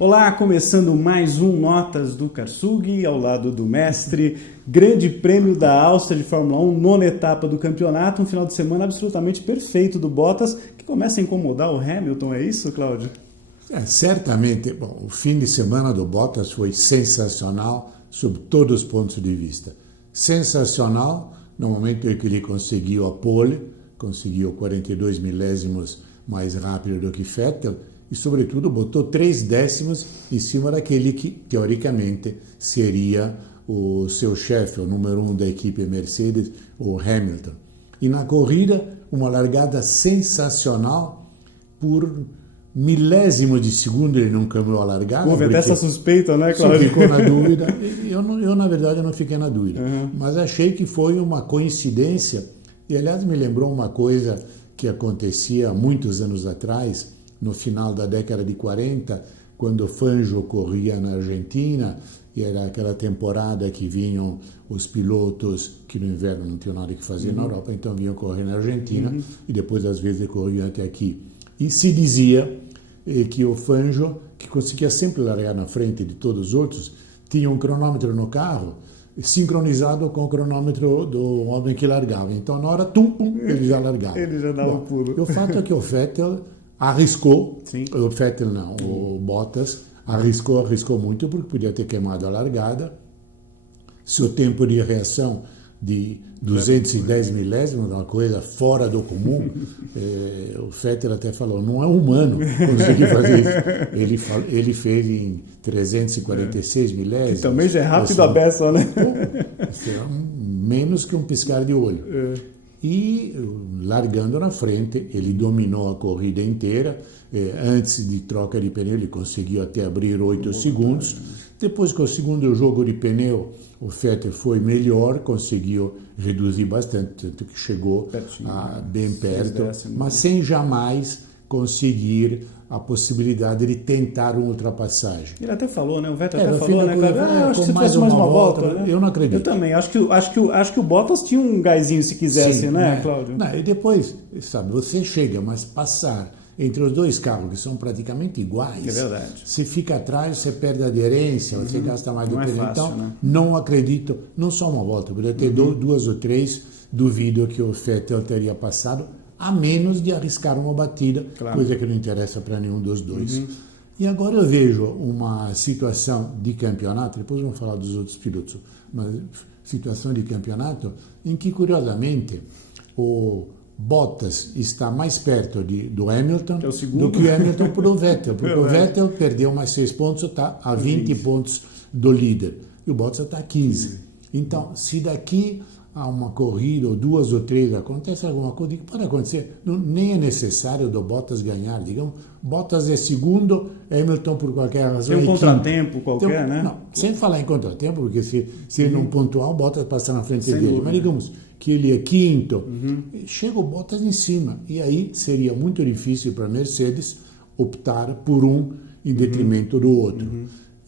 Olá, começando mais um Notas do Karsug, ao lado do mestre, Grande Prêmio da Áustria de Fórmula 1, nona etapa do campeonato, um final de semana absolutamente perfeito do Bottas, que começa a incomodar o Hamilton, é isso, Cláudio? Certamente, bom, o fim de semana do Bottas foi sensacional sob todos os pontos de vista. Sensacional no momento em que ele conseguiu a pole, conseguiu 42 milésimos mais rápido do que Vettel, e, sobretudo, botou 3 décimos em cima daquele que, teoricamente, seria o seu chefe, o número 1 da equipe Mercedes, o Hamilton. E na corrida, uma largada sensacional, por milésimo de segundo ele não caminhou a largada. Houve até essa suspeita, né, Cláudio? Você ficou na dúvida. Eu, na verdade, não fiquei na dúvida. Mas achei que foi uma coincidência. E, aliás, me lembrou uma coisa que acontecia há muitos anos atrás, no final da década de 40, quando Fangio corria na Argentina, e era aquela temporada que vinham os pilotos que no inverno não tinham nada que fazer na Europa, então vinham correr na Argentina e depois às vezes corriam até aqui. E se dizia que o Fangio, que conseguia sempre largar na frente de todos os outros, tinha um cronômetro no carro sincronizado com o cronômetro do homem que largava. Então na hora, ele já largava. Ele já dava o pulo. O fato é que o Vettel arriscou, Sim. O Vettel não, o Bottas arriscou muito porque podia ter queimado a largada. Seu tempo de reação de 210 milésimos, uma coisa fora do comum. O Vettel até falou, não é humano conseguir fazer isso. Ele fez em 346 milésimos. Também já é rápido a beça, né? Menos que um piscar de olho. E, largando na frente, ele dominou a corrida inteira. Antes de troca de pneu, ele conseguiu até abrir 8 segundos. Depois, com o segundo jogo de pneu, o Vettel foi melhor, conseguiu reduzir bastante, tanto que chegou bem perto, mas sem jamais conseguir a possibilidade de tentar uma ultrapassagem. Ele até falou, né? O Vettel até falou, né, cara? Acho que se tivesse mais uma volta, né? Eu não acredito. Eu também. Acho que o Bottas tinha um gásinho se quisesse, Sim, né, Cláudio? Não, e depois, sabe, você chega, mas passar entre os dois carros, que são praticamente iguais, é verdade. Se fica atrás, você perde a aderência, você gasta mais do Não é pneu. fácil, Então, né? não acredito, não só uma volta, poderia ter 2 ou 3, duvido que o Vettel teria passado, a menos de arriscar uma batida, coisa que não interessa para nenhum dos dois. E agora eu vejo uma situação de campeonato, depois vamos falar dos outros pilotos, uma situação de campeonato em que, curiosamente, o Bottas está mais perto do Hamilton do que o Hamilton para o Vettel, porque o Vettel perdeu mais 6 pontos, está a 20 pontos do líder, e o Bottas está a 15. Então, se daqui a uma corrida, ou 2 ou 3, acontece alguma coisa, que pode acontecer, nem é necessário do Bottas ganhar, digamos, Bottas é segundo, Hamilton por qualquer razão tem um é contratempo quinto. qualquer, né? Não, sem falar em contratempo, porque se ele não pontuar, o Bottas passa na frente dele, dúvida. mas digamos que ele é quinto, chega o Bottas em cima, e aí seria muito difícil para a Mercedes optar por um em detrimento do outro.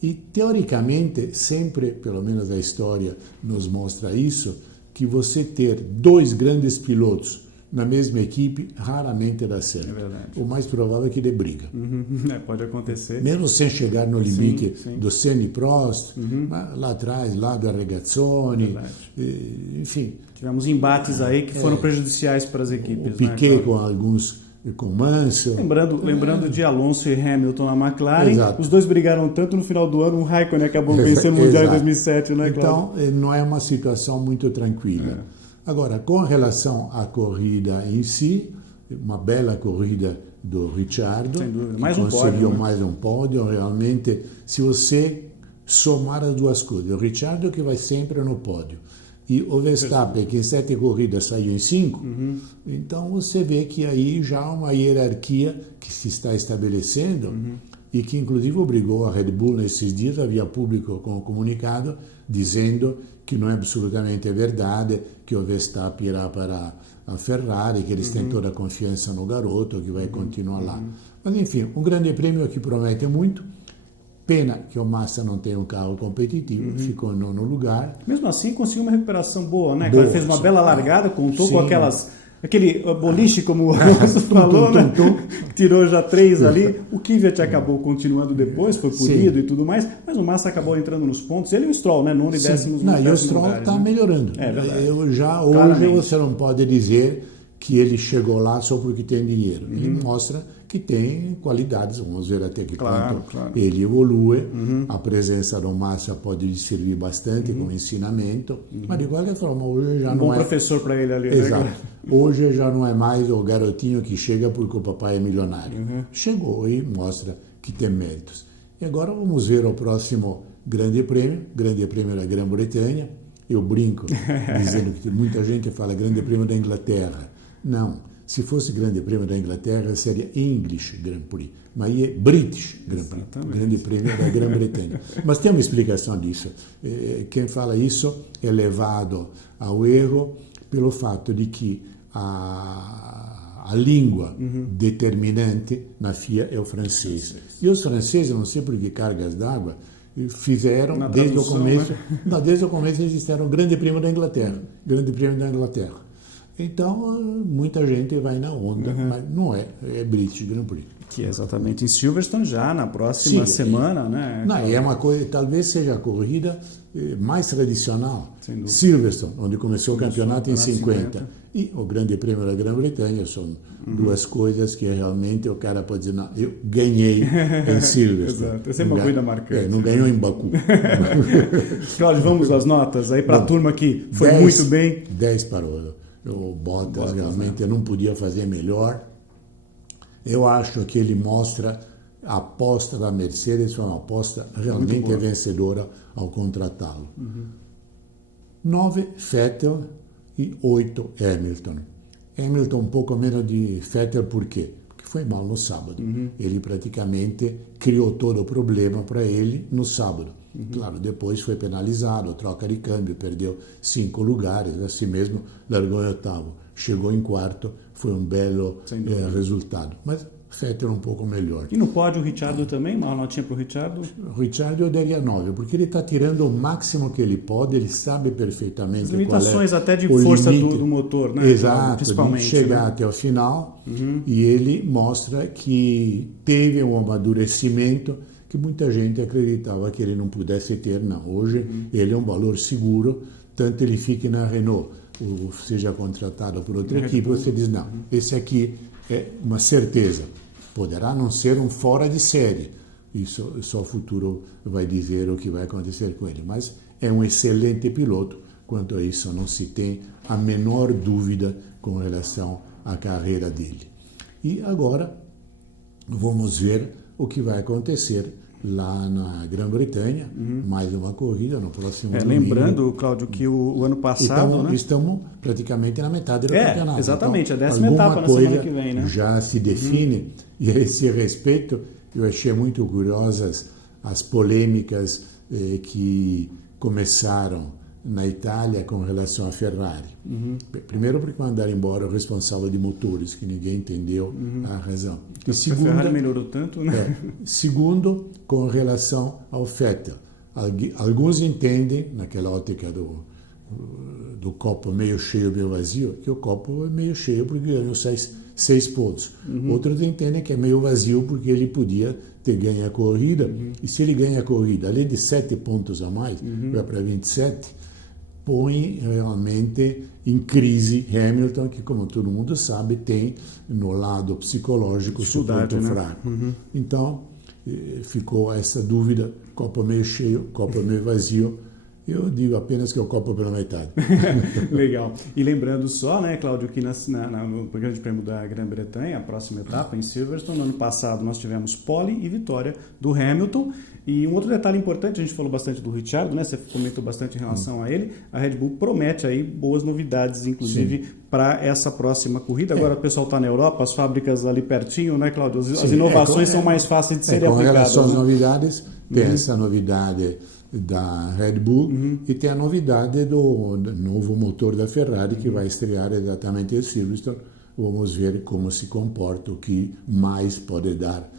E, teoricamente, sempre, pelo menos a história nos mostra isso, que você ter 2 grandes pilotos na mesma equipe raramente dá certo. É verdade. O mais provável é que dê briga. Pode acontecer. Mesmo sem chegar no limite sim. do Senna e Prost, lá atrás, lá do Regazzoni, enfim. Tivemos embates aí que foram prejudiciais para as equipes. O Piquet com alguns, com Mansell. Lembrando de Alonso e Hamilton na McLaren, Exato. os dois brigaram tanto no final do ano, o Raikkonen acabou vencendo o Mundial em 2007, né, Cláudio? Então, não é uma situação muito tranquila. Agora, com relação à corrida em si, uma bela corrida do Ricciardo, sem dúvida. Que Mais um conseguiu pódio, né? mais um pódio. Realmente, se você somar as duas coisas, o Ricciardo que vai sempre no pódio, e o Verstappen, que em 7 corridas saiu em 5, então você vê que aí já há uma hierarquia que se está estabelecendo e que inclusive obrigou a Red Bull nesses dias a via público com o comunicado dizendo que não é absolutamente verdade, que o Verstappen irá para a Ferrari, que eles têm toda a confiança no garoto, que vai continuar lá. Mas enfim, um grande prêmio que promete muito. Pena que o Massa não tem um carro competitivo, ficou em 9º lugar. Mesmo assim, conseguiu uma recuperação boa, né? Boa, Ele fez uma bela largada, contou com aquelas Aquele boliche, como o Alonso falou, né? Tirou já 3 ali. O Kvyat acabou continuando depois, foi punido e tudo mais, mas o Massa acabou entrando nos pontos. Ele e o Stroll, né? Nono e décimos. Não, e o Stroll está melhorando. É verdade. Hoje você não pode dizer que ele chegou lá só porque tem dinheiro. Ele mostra que tem qualidades. Vamos ver até que ponto ele evolui. A presença do Massa pode lhe servir bastante como ensinamento. Mas de qualquer forma, hoje já não é... bom professor para ele ali. Exato. Né? Hoje já não é mais o garotinho que chega porque o papai é milionário. Chegou e mostra que tem méritos. E agora vamos ver o próximo Grande Prêmio da Grã-Bretanha. Eu brinco dizendo que muita gente fala Grande Prêmio da Inglaterra. Não. Se fosse Grande Prêmio da Inglaterra, seria English Grand Prix, mas é British Grand Prix, Grande Prêmio da Grã-Bretanha. Mas tem uma explicação disso. Quem fala isso é levado ao erro pelo fato de que a língua determinante na FIA é o francês. E os franceses, não sei por que cargas d'água, fizeram, desde o começo, desde o começo eles disseram Grande Prêmio da Inglaterra, Grande Prêmio da Inglaterra. Então, muita gente vai na onda, mas não é British Grand Prix. Que é exatamente em Silverstone já na próxima semana, né? Não, é uma coisa, talvez seja a corrida mais tradicional. Silverstone, onde começou o campeonato em 50. E o Grande Prêmio da Grã-Bretanha são duas coisas que realmente o cara pode dizer, não, eu ganhei em Silverstone. Exato, essa é uma coisa marcante. Não ganhou em Baku. Cláudio, vamos às notas aí para a turma que foi muito bem. 10 para o Bottas, realmente não podia fazer melhor. Eu acho que ele mostra a aposta da Mercedes, foi uma aposta realmente vencedora ao contratá-lo. 9, Vettel e 8, Hamilton. Hamilton um pouco menos de Vettel, por quê? Porque foi mal no sábado. Ele praticamente criou todo o problema para ele no sábado. Claro, depois foi penalizado, troca de câmbio, perdeu 5 lugares, assim mesmo largou em 8º, chegou em 4º, foi um belo resultado. Mas Vettel um pouco melhor. E no pódio o Ricciardo também? Uma notinha para o Ricciardo? O Ricciardo eu daria 9, porque ele está tirando o máximo que ele pode, ele sabe perfeitamente as limitações qual é até de força do motor, né? Exato, principalmente, de chegar até o final, e ele mostra que teve um amadurecimento que muita gente acreditava que ele não pudesse ter. Não, hoje ele é um valor seguro, tanto ele fique na Renault, ou seja contratado por outra equipe, você diz, não, esse aqui é uma certeza, poderá não ser um fora de série, isso só o futuro vai dizer o que vai acontecer com ele, mas é um excelente piloto, quanto a isso não se tem a menor dúvida com relação à carreira dele. E agora vamos ver o que vai acontecer lá na Grã-Bretanha, mais uma corrida no próximo domingo. Lembrando, Cláudio, que o ano passado... Estamos praticamente na metade do campeonato. Exatamente, então, a 10ª etapa na semana que vem, né? Já se define, e a esse respeito, eu achei muito curiosas as polêmicas que começaram na Itália com relação à Ferrari. Primeiro porque mandaram embora o responsável de motores, que ninguém entendeu a razão. E segundo, a Ferrari melhorou tanto, né? Segundo, com relação ao Vettel. Alguns entendem, naquela ótica do copo meio cheio, meio vazio, que o copo é meio cheio porque ganhou 6 pontos. Outros entendem que é meio vazio porque ele podia ter ganho a corrida, e se ele ganha a corrida, além de 7 pontos a mais, vai para 27, põe realmente em crise Hamilton, que, como todo mundo sabe, tem no lado psicológico seu ponto fraco. Então, ficou essa dúvida, copo meio cheio, copo meio vazio. Eu digo apenas que eu copo pela metade. Legal. E lembrando só, né, Cláudio, que no Grande Prêmio da Grã-Bretanha, a próxima etapa em Silverstone, no ano passado nós tivemos pole e vitória do Hamilton. E um outro detalhe importante, a gente falou bastante do Ricciardo, né? Você comentou bastante em relação a ele. A Red Bull promete aí boas novidades, inclusive, para essa próxima corrida. Agora o pessoal está na Europa, as fábricas ali pertinho, né, Cláudio? As inovações são mais fáceis de serem aplicadas. Com relação às novidades, tem essa novidade da Red Bull e tem a novidade do novo motor da Ferrari que vai estrear exatamente em Silverstone. Vamos ver como se comporta, o que mais pode dar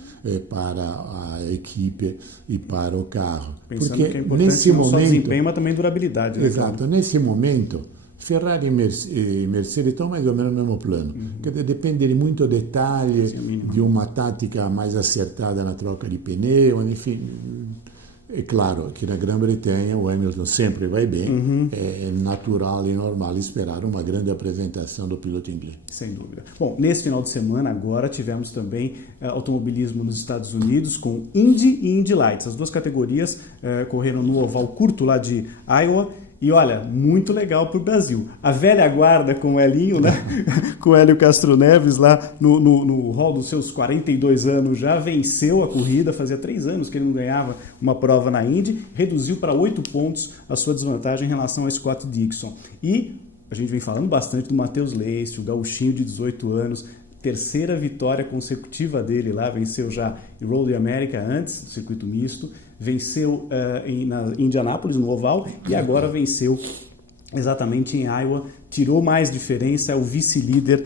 para a equipe e para o carro. Pensando porque que é importante nesse não momento, só desempenho, mas também durabilidade. Né, exato, nesse momento, Ferrari e Mercedes estão mais ou menos no mesmo plano. Quer dizer, depende de muito detalhe, de uma tática mais acertada na troca de pneu, enfim. É claro que na Grã-Bretanha o Hamilton sempre vai bem, é natural e normal esperar uma grande apresentação do piloto inglês. Sem dúvida. Bom, nesse final de semana agora tivemos também automobilismo nos Estados Unidos com Indy e Indy Lights. As duas categorias correram no oval curto lá de Iowa. E olha, muito legal para o Brasil. A velha guarda com o Elinho, né? Com o Hélio Castro Neves lá no hall dos seus 42 anos, já venceu a corrida. Fazia 3 anos que ele não ganhava uma prova na Indy. Reduziu para 8 pontos a sua desvantagem em relação a Scott Dixon. E a gente vem falando bastante do Matheus Leist, o gauchinho de 18 anos. Terceira vitória consecutiva dele lá, venceu já em Road America antes, do circuito misto, venceu na Indianápolis, no oval, e agora venceu exatamente em Iowa, tirou mais diferença, é o vice-líder,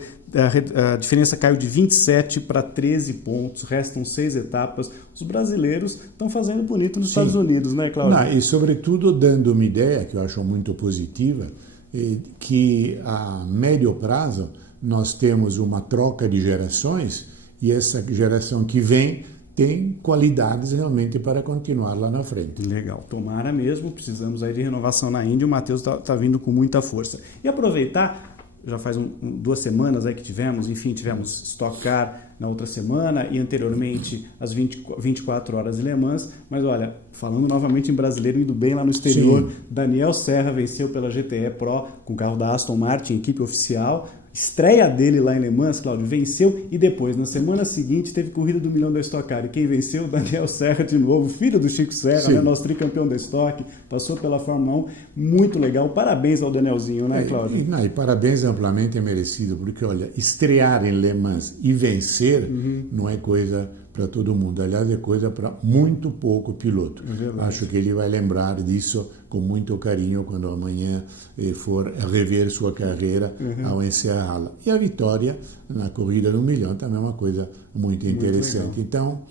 a diferença caiu de 27 para 13 pontos, restam 6 etapas. Os brasileiros estão fazendo bonito nos Estados Unidos, né, Cláudio? Não, e sobretudo dando uma ideia, que eu acho muito positiva, que a médio prazo nós temos uma troca de gerações e essa geração que vem tem qualidades realmente para continuar lá na frente. Legal, tomara mesmo, precisamos aí de renovação na Indy, o Matheus está vindo com muita força. E aproveitar, já faz 2 semanas aí que tivemos Stock Car na outra semana e anteriormente as 24 horas de Le Mans, mas olha, falando novamente em brasileiro, indo bem lá no exterior, sim. Daniel Serra venceu pela GTE Pro com o carro da Aston Martin, equipe oficial. Estreia dele lá em Le Mans, Cláudio, venceu e depois, na semana seguinte, teve corrida do milhão da Stock Car. E quem venceu? O Daniel Serra de novo, filho do Chico Serra, né? Nosso tricampeão da Stock, passou pela Fórmula 1, muito legal. Parabéns ao Danielzinho, né, Cláudio? E parabéns amplamente merecido, porque, olha, estrear em Le Mans e vencer não é coisa para todo mundo. Aliás, é coisa para muito pouco piloto. Acho que ele vai lembrar disso com muito carinho quando amanhã for rever sua carreira ao encerrá-la. E a vitória na corrida do milhão também é uma coisa muito interessante. Então,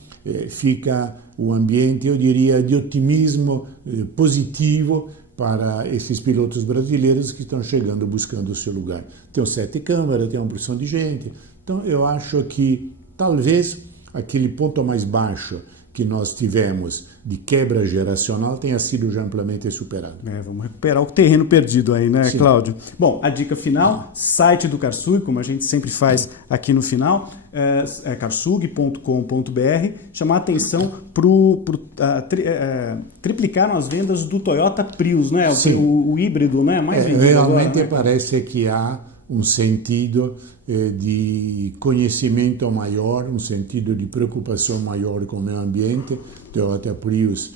fica o ambiente, eu diria, de otimismo positivo para esses pilotos brasileiros que estão chegando buscando o seu lugar. Tem 7 câmaras, tem uma porção de gente. Então, eu acho que talvez aquele ponto mais baixo que nós tivemos de quebra geracional tenha sido já amplamente superado. Vamos recuperar o terreno perdido aí, né, sim. Cláudio? Bom, a dica final, site do Karsug, como a gente sempre faz aqui no final, é karsug.com.br, chamar a atenção triplicaram as vendas do Toyota Prius, né? O híbrido, né? Mais vendido realmente agora, né? Parece que há um sentido de conhecimento maior, um sentido de preocupação maior com o meio ambiente. Toyota Prius,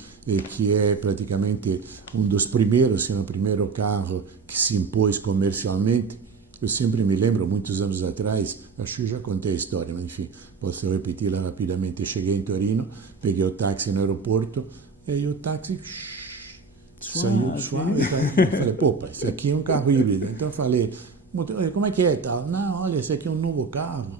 que é praticamente um dos primeiros, se não o primeiro carro que se impôs comercialmente. Eu sempre me lembro, muitos anos atrás, acho que já contei a história, mas enfim, posso repeti-la rapidamente. Cheguei em Torino, peguei o táxi no aeroporto, e o táxi saiu suave. Eu falei, pô, pai, isso aqui é um carro híbrido. Então eu falei, como é que é tal? Não, olha, esse aqui é um novo carro.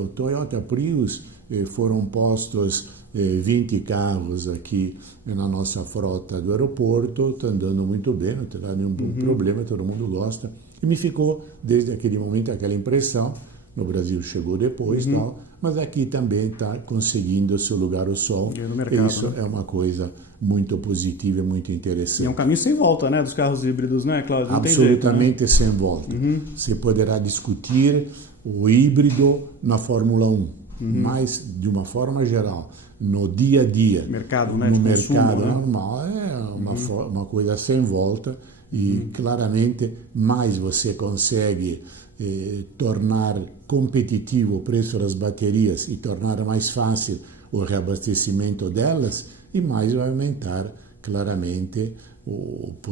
O Toyota Prius, foram postos 20 carros aqui na nossa frota do aeroporto, está andando muito bem, não tem nenhum problema, todo mundo gosta. E me ficou, desde aquele momento, aquela impressão. No Brasil chegou depois, tal, mas aqui também está conseguindo seu lugar ao sol. No mercado, isso é uma coisa muito positiva e muito interessante. E é um caminho sem volta, né, dos carros híbridos, né, Cláudio? Não absolutamente tem jeito, né? sem volta. Você poderá discutir o híbrido na Fórmula 1, mas de uma forma geral, no dia a dia, mercado, né, no consumo, mercado né? normal, é uma coisa sem volta e claramente mais você consegue tornar competitivo o preço das baterias e tornar mais fácil o reabastecimento delas, e mais vai aumentar claramente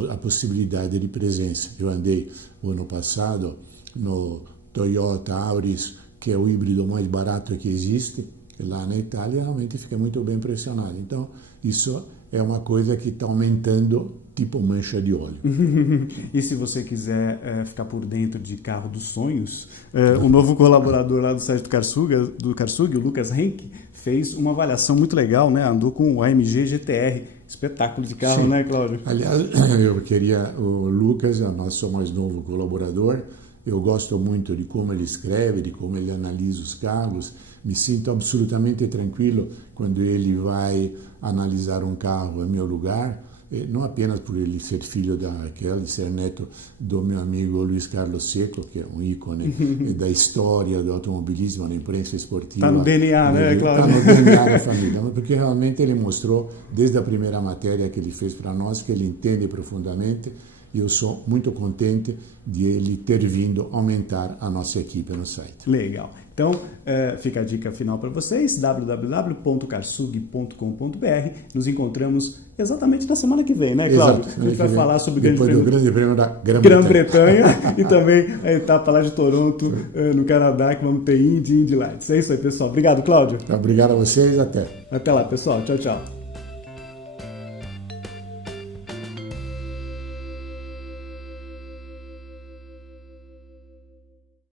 a possibilidade de presença. Eu andei o ano passado no Toyota Auris, que é o híbrido mais barato que existe, lá na Itália, realmente fica muito bem impressionado. Então, isso é uma coisa que está aumentando tipo mancha de óleo. E se você quiser ficar por dentro de carro dos sonhos, o novo colaborador lá do site do Karsug, o Lucas Henke, fez uma avaliação muito legal, né? Andou com o AMG GTR espetáculo de carro, Sim. né, Cláudio? Aliás, eu queria, o Lucas é o nosso mais novo colaborador, eu gosto muito de como ele escreve, de como ele analisa os carros, me sinto absolutamente tranquilo quando ele vai analisar um carro em meu lugar, não apenas por ele ser filho da Raquel e ser neto do meu amigo Luiz Carlos Secco, que é um ícone da história do automobilismo, da imprensa esportiva. Está no DNA, né, Cláudio? Está no DNA da família, porque realmente ele mostrou, desde a primeira matéria que ele fez para nós, que ele entende profundamente, e eu sou muito contente de ele ter vindo aumentar a nossa equipe no site. Legal. Então, fica a dica final para vocês, www.carsug.com.br. Nos encontramos exatamente na semana que vem, né, Cláudio? Exato. A gente vai falar sobre o Grande Prêmio da Grã-Bretanha e também a etapa lá de Toronto, no Canadá, que vamos ter Indy e Indy Lights. É isso aí, pessoal. Obrigado, Cláudio. Obrigado a vocês, até. Até lá, pessoal. Tchau, tchau.